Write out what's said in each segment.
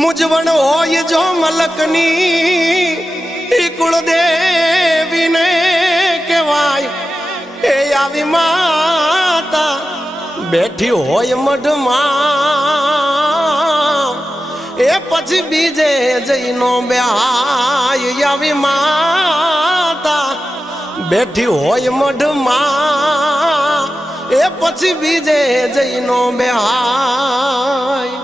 मुझवण होय जो मलकनी कुलदेवी ने कहवाय ए आवी माता बैठी होय मढमा ए पछी बीजे जईनो ब्याय आवी माता बैठी होय मढमा ए पछी बीजे जईनो ब्याय।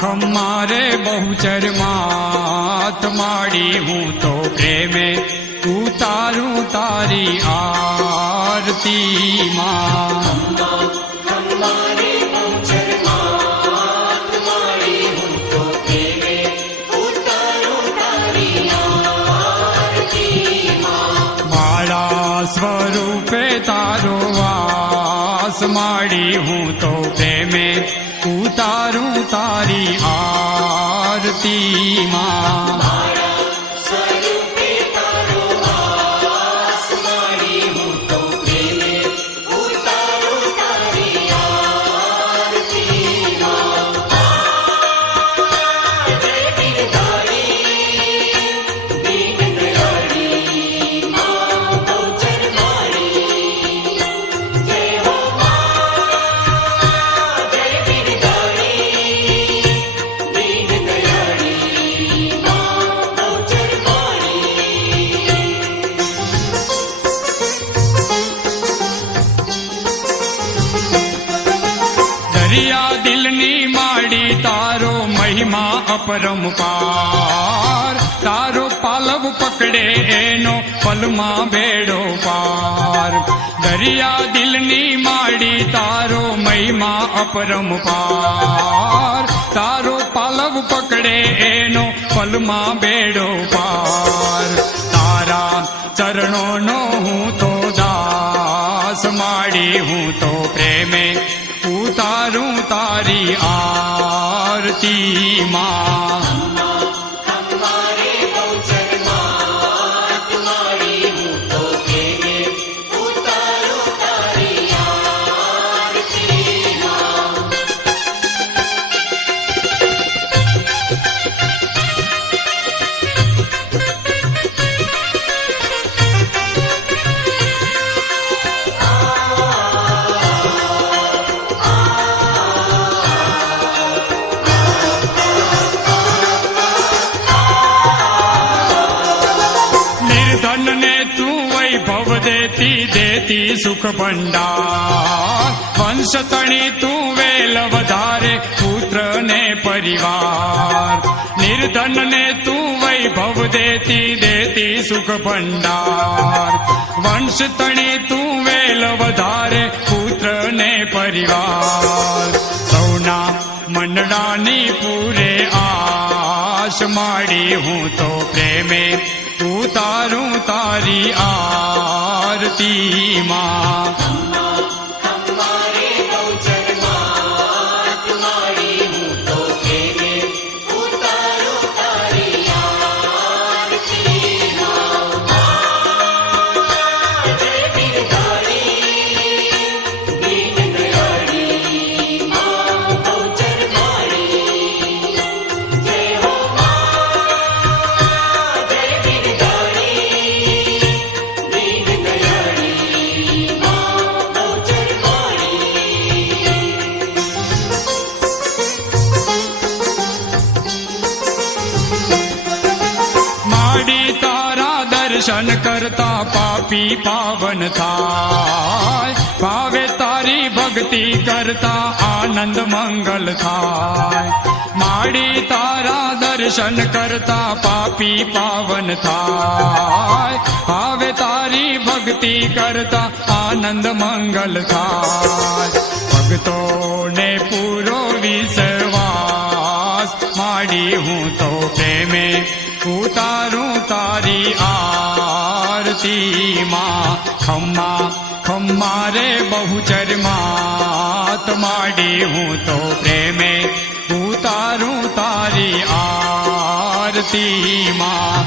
खम्मा रे बहुचर मात माड़ी हूँ तो प्रेमे उतारूं तारी आरती माँ। बाला स्वरूपे तारो वास माड़ी हूँ तो प्रेमे उतारूं तारी आरती माँ। दरिया दिलनी माड़ी तारो महिमा अपरंपार तारो पालव पकड़े एनो पलमा बेड़ो पार। दरिया दिलनी माड़ी तारो महिमा अपरंपार तारो पालव पकड़े एनो पलमा बेड़ो पार। तारा चरणों नो हूँ तो दास माड़ी हूँ तो प्रेमे उतारूं तारी आरती माँ। દેતી સુખ ભંડાર વંશ તણી તું વેલ વધારે પુત્ર ને પરિવાર નિર્ધન ને તું વૈભવ દેતી સુખ ભંડાર વંશ તણી તું વેલ વધારે પુત્ર ને પરિવાર સૌના મંડળાની પૂરે આશ માડી હું તો પ્રેમે ઉતારું તારી આરતી માં દર્શન કરતા પાપી પાવન થાય ભાવે તારી ભક્તિ કરતા આનંદ મંગલ થાય માડી તારા દર્શન કરતા પાપી પાવન થાય ભાવે તારી ભક્તિ કરતા આનંદ મંગલ થાય ભક્તોને પૂરો વિશ્વાસ માડી હું તો પ્રેમે ઉતારું તારી આરતી માં ખમ્મા ખમ્મા રે બહુચર માત માડી હું તો પ્રેમે ઉતારું તારી આરતી માં